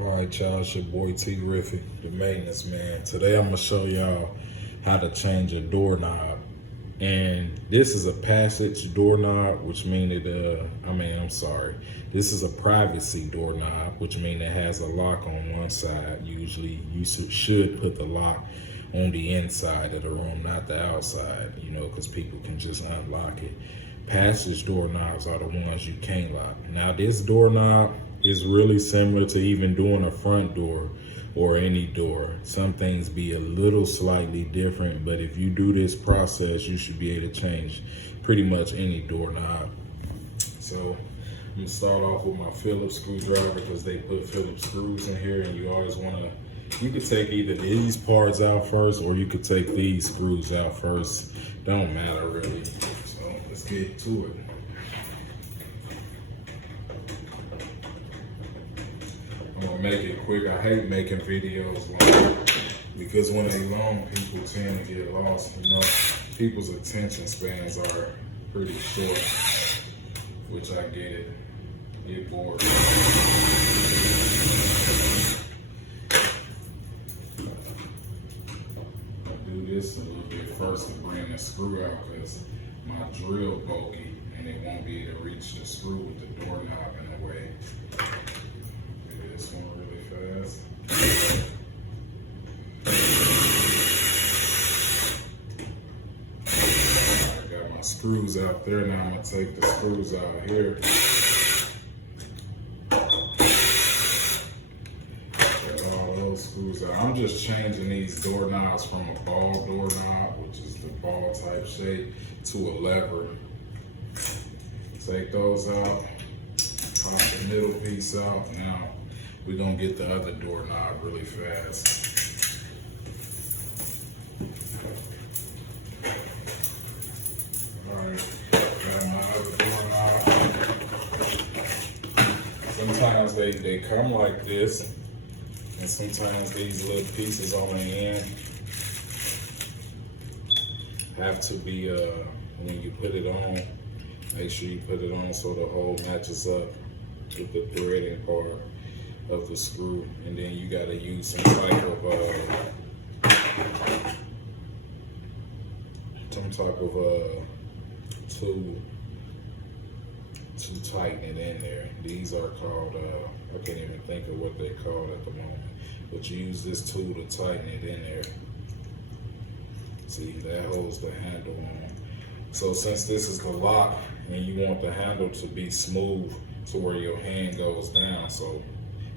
Alright y'all, it's your boy T Riffy, the maintenance man. Today I'm gonna show y'all how to change a doorknob. And this is a passage doorknob, which means this is a privacy doorknob, which means it has a lock on one side. Usually you should put the lock on the inside of the room, not the outside, because people can just unlock it. Passage doorknobs are the ones you can't lock. Now this doorknob is really similar to even doing a front door or any door. Some things be a little slightly different, but if you do this process, you should be able to change pretty much any doorknob. So I'm gonna start off with my Phillips screwdriver because they put Phillips screws in here, and you always you could take either these parts out first or you could take these screws out first. Don't matter really. So let's get to it. I'm gonna make it quick. I hate making videos long because when they long, people tend to get lost. People's attention spans are pretty short, which I get bored. I do this a little bit first to bring the screw out because my drill bulky and it won't be able to reach the screw with the doorknob in a way. This one really fast. I got my screws out there. Now I'm gonna take the screws out here. Got all those screws out. I'm just changing these doorknobs from a ball doorknob, which is the ball type shape, to a lever. Take those out. Pop the middle piece out. Now we're gonna get the other doorknob really fast. Alright, got my other doorknob. Sometimes they come like this, and sometimes these little pieces on the end have to be, when you put it on, make sure you put it on so the hole matches up with the threading part of the screw, and then you gotta use some type of tool to tighten it in there. These are called I can't even think of what they're called at the moment, but you use this tool to tighten it in there. See, that holds the handle on. So since this is the lock and you want the handle to be smooth to where your hand goes down, so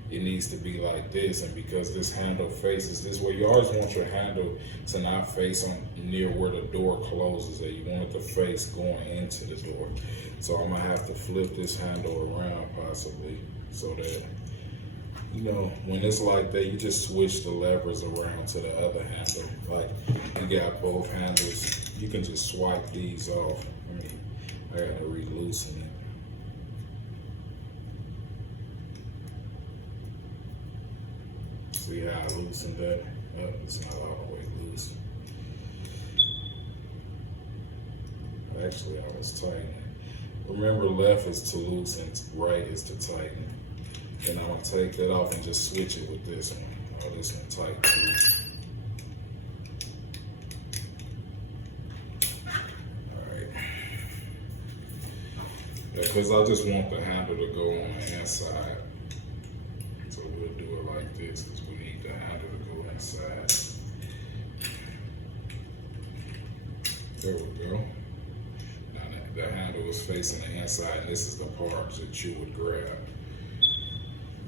it needs to be like this, and because this handle faces this way, you always want your handle to not face on near where the door closes at. You want it to face going into the door. So I'm gonna have to flip this handle around possibly so that, when it's like that, you just switch the levers around to the other handle. Like you got both handles, you can just swipe these off. I gotta re-loosen it. See how I loosened that? It's not all the way loose. Actually, I was tightening. Remember, left is to loosen, right is to tighten. Then I'm gonna take that off and just switch it with this one. Oh, this one tight too. All right. Because I just want the handle to go on the inside. So we'll do it like this because we need the handle to go inside. There we go. Now the handle is facing the inside, and this is the part that you would grab.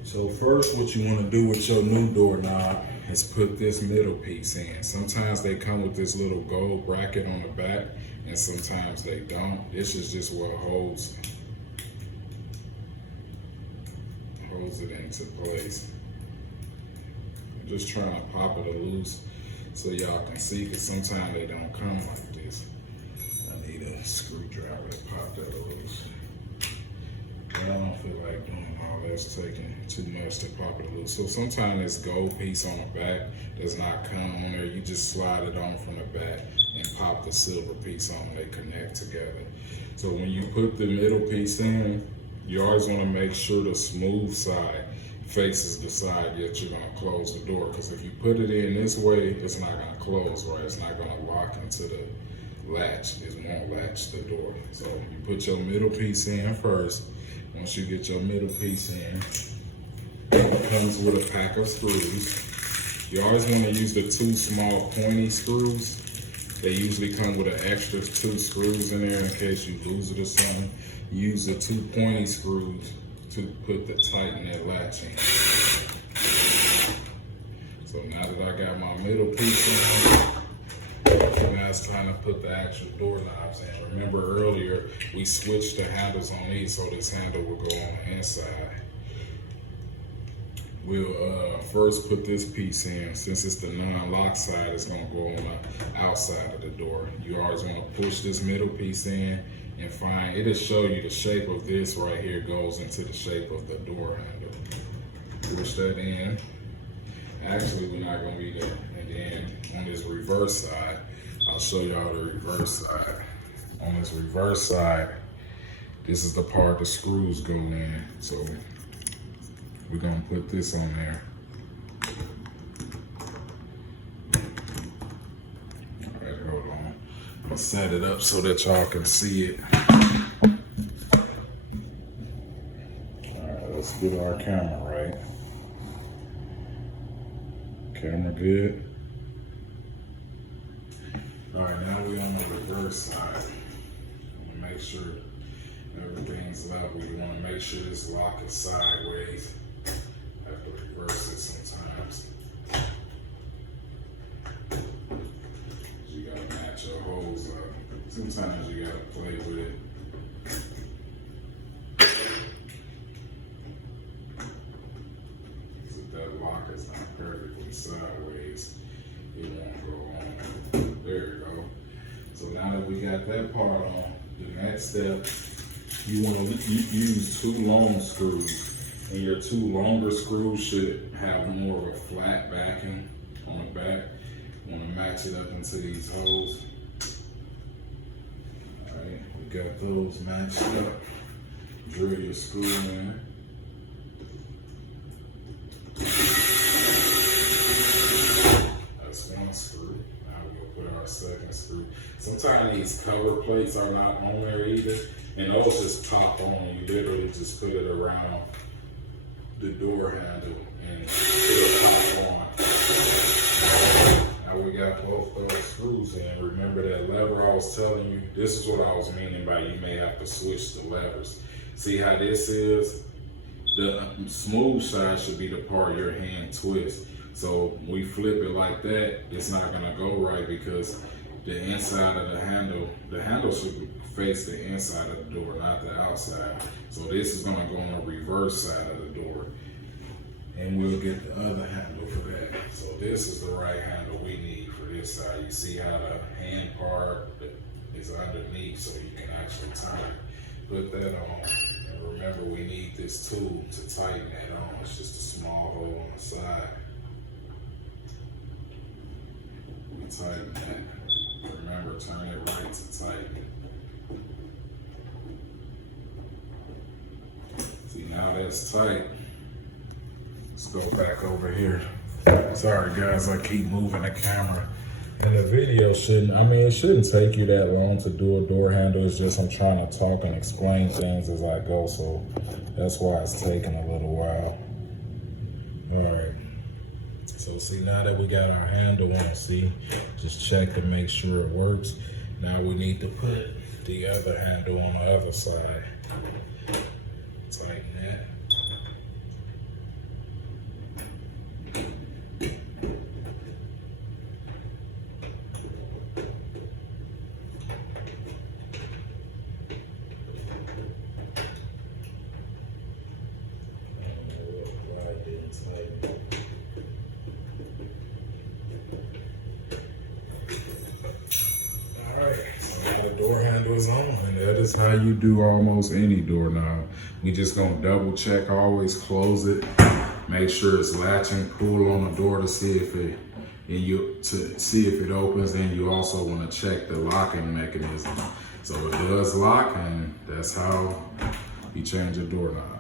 So first, what you want to do with your new doorknob is put this middle piece in. Sometimes they come with this little gold bracket on the back, and sometimes they don't. This is just what holds it into place. I'm just trying to pop it loose so y'all can see, because sometimes they don't come like this. I need a screwdriver to pop that loose. I don't feel like doing all that's taking too much to pop it loose. So sometimes this gold piece on the back does not come on there. You just slide it on from the back and pop the silver piece on, and they connect together. So when you put the middle piece in, you always want to make sure the smooth side faces the side that you're gonna close the door. Because if you put it in this way, it's not gonna close, right? It's not gonna lock into the latch. It won't latch the door. So you put your middle piece in first. Once you get your middle piece in, it comes with a pack of screws. You always want to use the 2 small pointy screws. They usually come with an extra 2 screws in there in case you lose it or something. Use the 2 pointy screws to put the tighten that latch in. So now that I got my middle piece in, now it's time to put the actual door knobs in. Remember earlier, we switched the handles on these so this handle will go on the inside. We'll first put this piece in. Since it's the non-lock side, it's gonna go on the outside of the door. You always wanna push this middle piece in and find, it'll show you the shape of this right here goes into the shape of the door handle. Push that in. Actually, we're not gonna be there. And then on this reverse side, I'll show y'all the reverse side. On this reverse side, this is the part the screws go in. So we're gonna put this on there. All right, hold on. I'm gonna set it up so that y'all can see it. All right, let's get our camera right. Camera good. All right, now we're on the reverse side. I'm gonna make sure everything's up. We wanna make sure this lock is sideways. Have to reverse it sometimes. You gotta match your holes up. Sometimes you gotta play with it. If that lock is not perfectly sideways, it won't go on. There you go. So now that we got that part on, the next step, you want to use 2 long screws. And your 2 longer screws should have more of a flat backing on the back. You want to match it up into these holes. All right, we got those matched up. Drill your screw in. That's 1 screw. Now we're gonna put our 2nd screw. Sometimes these cover plates are not on there either, and those just pop on. You literally just put it around the door handle and it'll pop on. Now we got both those screws in. Remember that lever I was telling you? This is what I was meaning by you may have to switch the levers. See how this is? The smooth side should be the part your hand twists. So we flip it like that, it's not gonna go right because the inside of the handle should face the inside of the door, not the outside. So this is gonna go on the reverse side of the door. And we'll get the other handle for that. So this is the right handle we need for this side. You see how the hand part is underneath so you can actually turn it. Put that on. And remember, we need this tool to tighten that on. It's just a small hole on the side. We tighten that. Remember, turn it right to tighten. See, now that's tight. Let's go back over here. Sorry guys, I keep moving the camera. And the video it shouldn't take you that long to do a door handle. It's just I'm trying to talk and explain things as I go, so that's why it's taking a little while. All right. So see, now that we got our handle on, see, just check to make sure it works. Now we need to put the other handle on the other side. Tighten that. Door handle is on, and that is how you do almost any doorknob. We just gonna double check, always close it, make sure it's latching, pull on the door to see if it opens. Then you also want to check the locking mechanism. So it does lock, and that's how you change a doorknob.